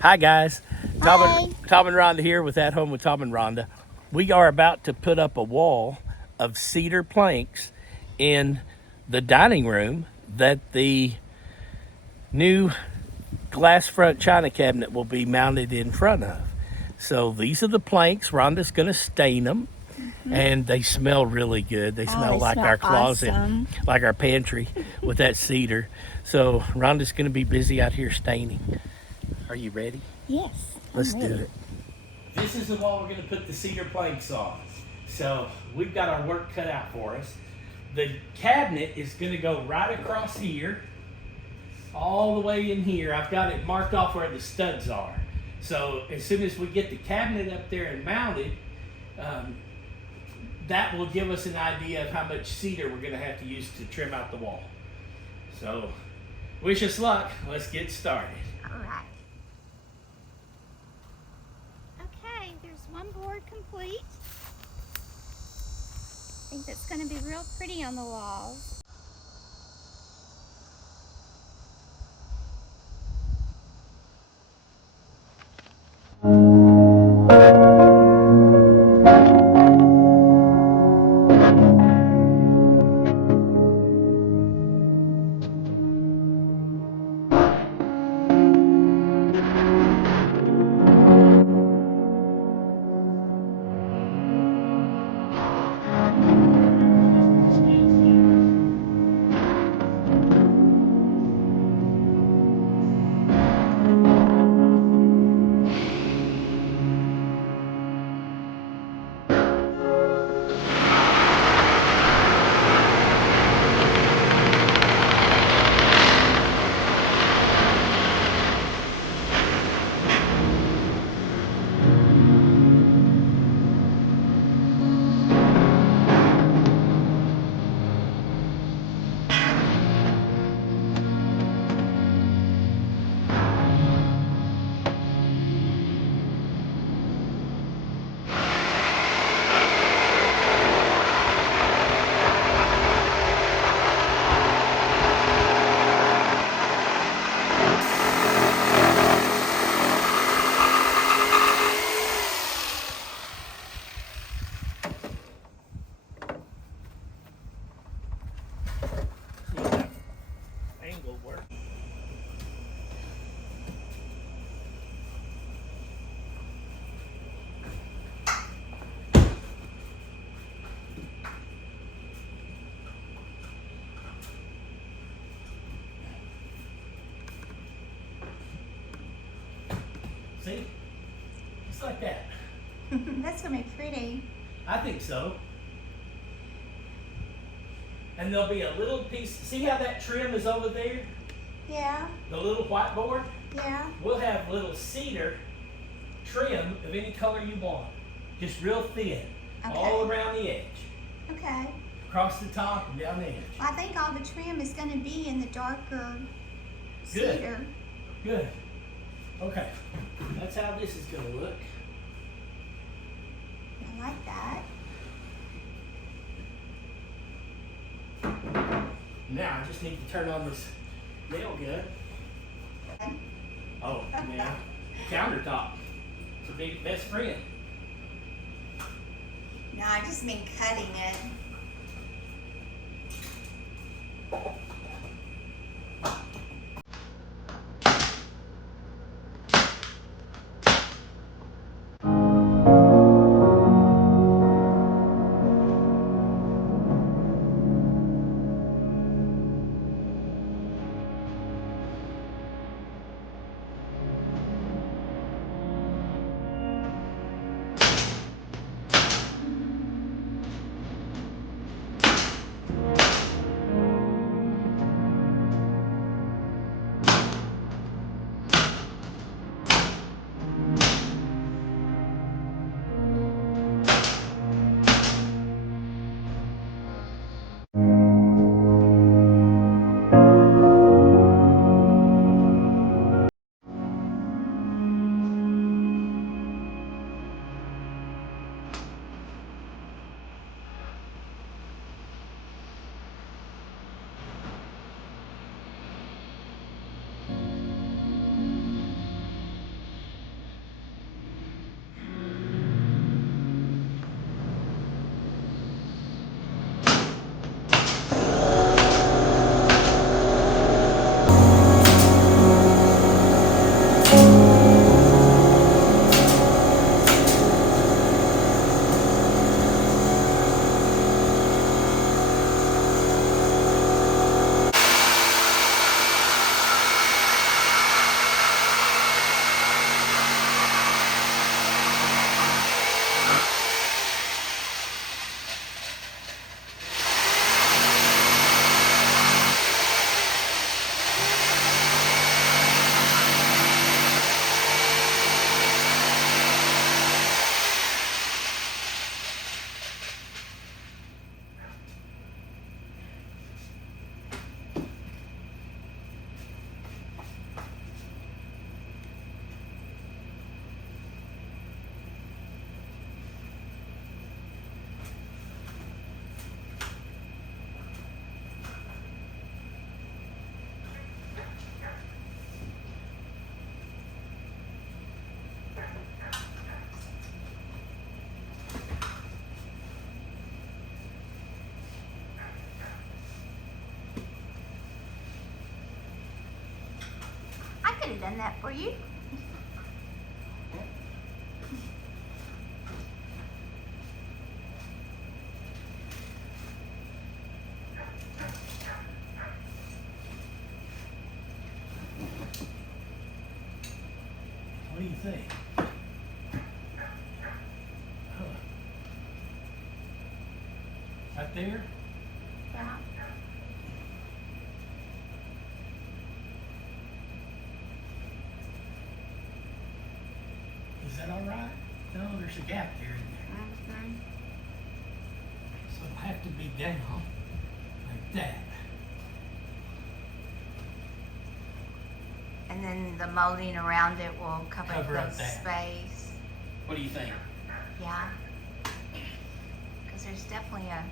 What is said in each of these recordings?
Hi guys, Hi. Tom and Rhonda here with At Home with Tom and Rhonda. We are about to put up a wall of cedar planks in the dining room that the new glass front china cabinet will be mounted in front of. So these are the planks. Rhonda's going to stain them, and they smell really good. They smell they like smell our closet, awesome. like our pantry with that cedar. So Rhonda's going to be busy out here staining. Are you ready? Yes. Let's I'm do ready. it. This is the wall we're going to put the cedar planks on. So we've got our work cut out for us. The cabinet is going to go right across here, all the way in here. I've got it marked off where the studs are. So as soon as we get the cabinet up there and mounted, that will give us an idea of how much cedar we're going to have to use to trim out the wall. So wish us luck. Let's get started. All right. Okay, there's one board complete. I think that's going to be real pretty on the walls. Angle work. See? Just like that. That's going to be pretty. I think so. And there'll be a little piece. See how that trim is over there? Yeah, The little whiteboard? yeah. We'll have little cedar trim of any color you want. Just real thin. All Okay. around the edge. Okay. Across the top and down the edge. I think all the trim is going to be in the darker Good. cedar. Good. Okay. That's how this is going to look. I like that. Now I just need to turn on this nail gun. Oh, yeah. Countertop. It's a big best friend. No, I just mean cutting it. done that for you. What do you think? Huh. Right there? Yeah. Is that all right? No, there's a gap there in there. Mm-hmm. So it'll have to be down like that. And then the molding around it will cover Cover up the that. space. What do you think? Yeah. Because there's definitely a,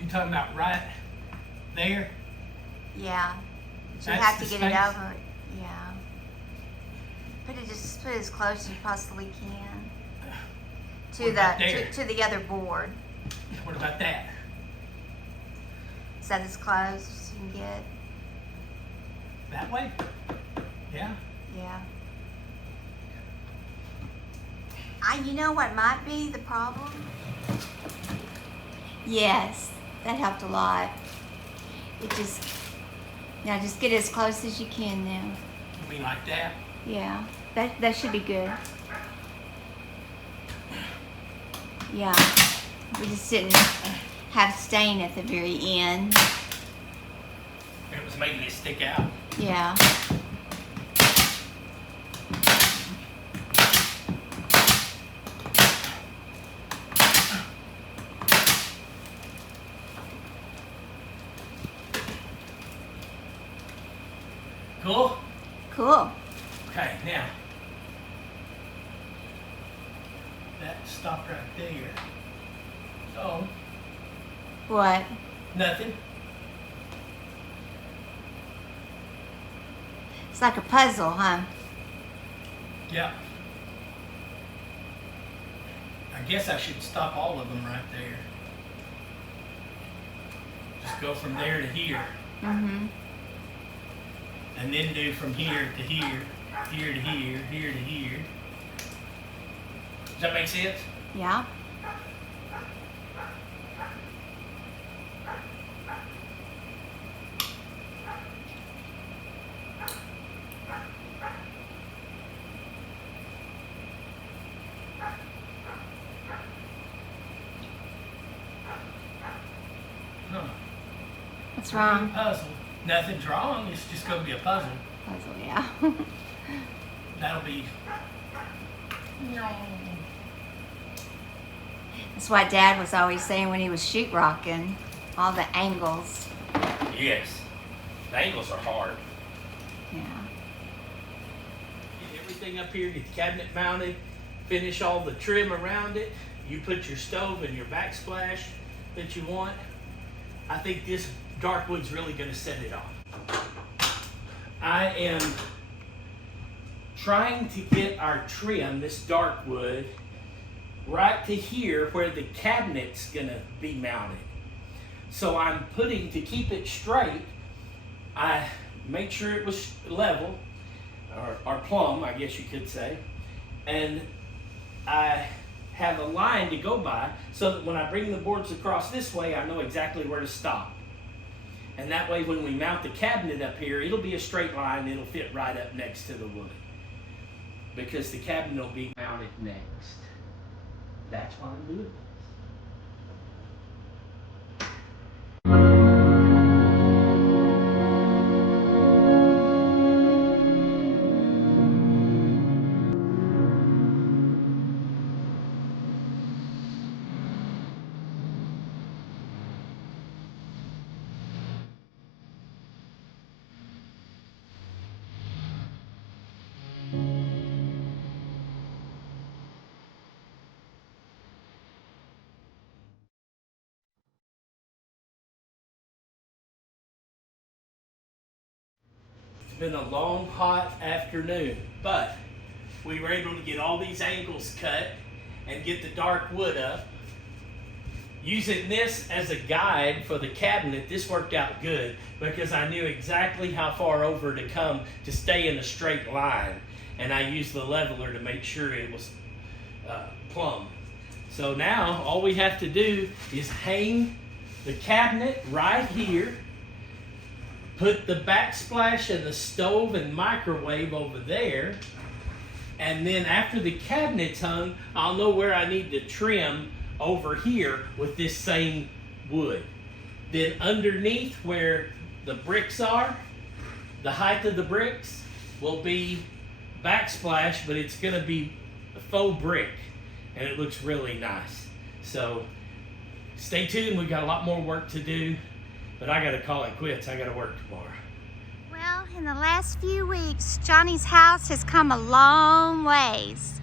You talking about right there? yeah. But you That's have the to get space? it over it. Yeah. Just put it as close as you possibly can to What about the there? to the other board. What about that? Is that as close as you can get? That way? Yeah? Yeah. You know what might be the problem? Yes, that helped a lot. Now just get as close as you can now. You mean like that? Yeah, that should be good. Yeah, we just didn't have stain at the very end. It was making it stick out. Yeah. Cool? Cool. Okay, now. That stopped right there. So, What? nothing. It's like a puzzle, huh? Yeah. I guess I should stop all of them right there. Just go from there to here. Mm-hmm. And then do from here to here, here to here, here to here. Does that make sense? Yeah. Huh. What's wrong? Puzzle. Nothing's wrong. It's just going to be a puzzle. Puzzle, yeah. That'll be. No. That's what Dad was always saying when he was sheetrocking. All the angles. Yes. The angles are hard. Yeah. Get everything up here, get the cabinet mounted, finish all the trim around it. You put your stove and your backsplash that you want. I think this dark wood's really going to set it off. I am trying to get our trim, this dark wood, right to here where the cabinet's going to be mounted. So I'm putting, to keep it straight, I make sure it was level, or plumb, I guess you could say, and I have a line to go by so that when I bring the boards across this way, I know exactly where to stop. And that way when we mount the cabinet up here, it'll be a straight line, it'll fit right up next to the wood. Because the cabinet will be mounted next. That's why I'm doing it. It's been a long, hot afternoon, but we were able to get all these angles cut and get the dark wood up. using this as a guide for the cabinet, this worked out good because I knew exactly how far over to come to stay in a straight line. And I used the leveler to make sure it was plumb. So now all we have to do is hang the cabinet right here, put the backsplash of the stove and microwave over there, and then after the cabinet's hung, I'll know where I need to trim over here with this same wood. Then underneath where the bricks are, the height of the bricks will be backsplash, but it's going to be a faux brick, and it looks really nice. So stay tuned. We got a lot more work to do, but I got to call it quits. I got to work tomorrow. Well, in the last few weeks, Johnny's house has come a long ways.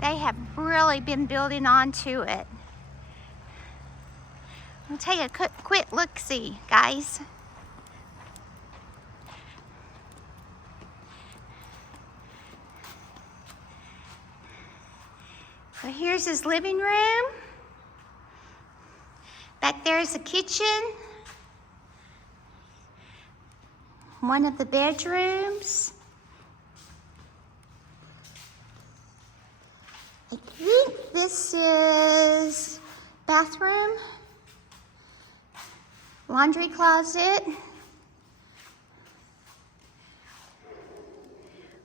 They have really been building onto it. We'll take a quick look-see, guys. So here's his living room. Back there is the kitchen. One of the bedrooms. I think this is bathroom, laundry closet,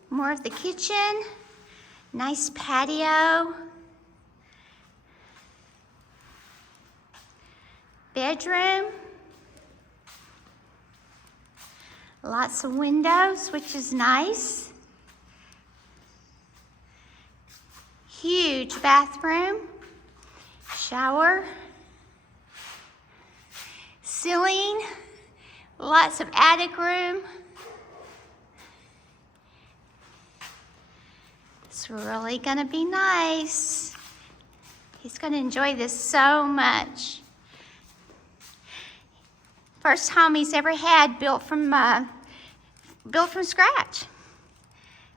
more of the kitchen, nice patio, bedroom, lots of windows, which is nice. Huge bathroom, shower, ceiling, lots of attic room. It's really gonna be nice. He's gonna enjoy this so much. First home he's ever had built from scratch.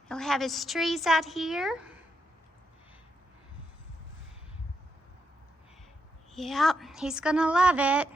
He'll have his trees out here. Yep, he's gonna love it.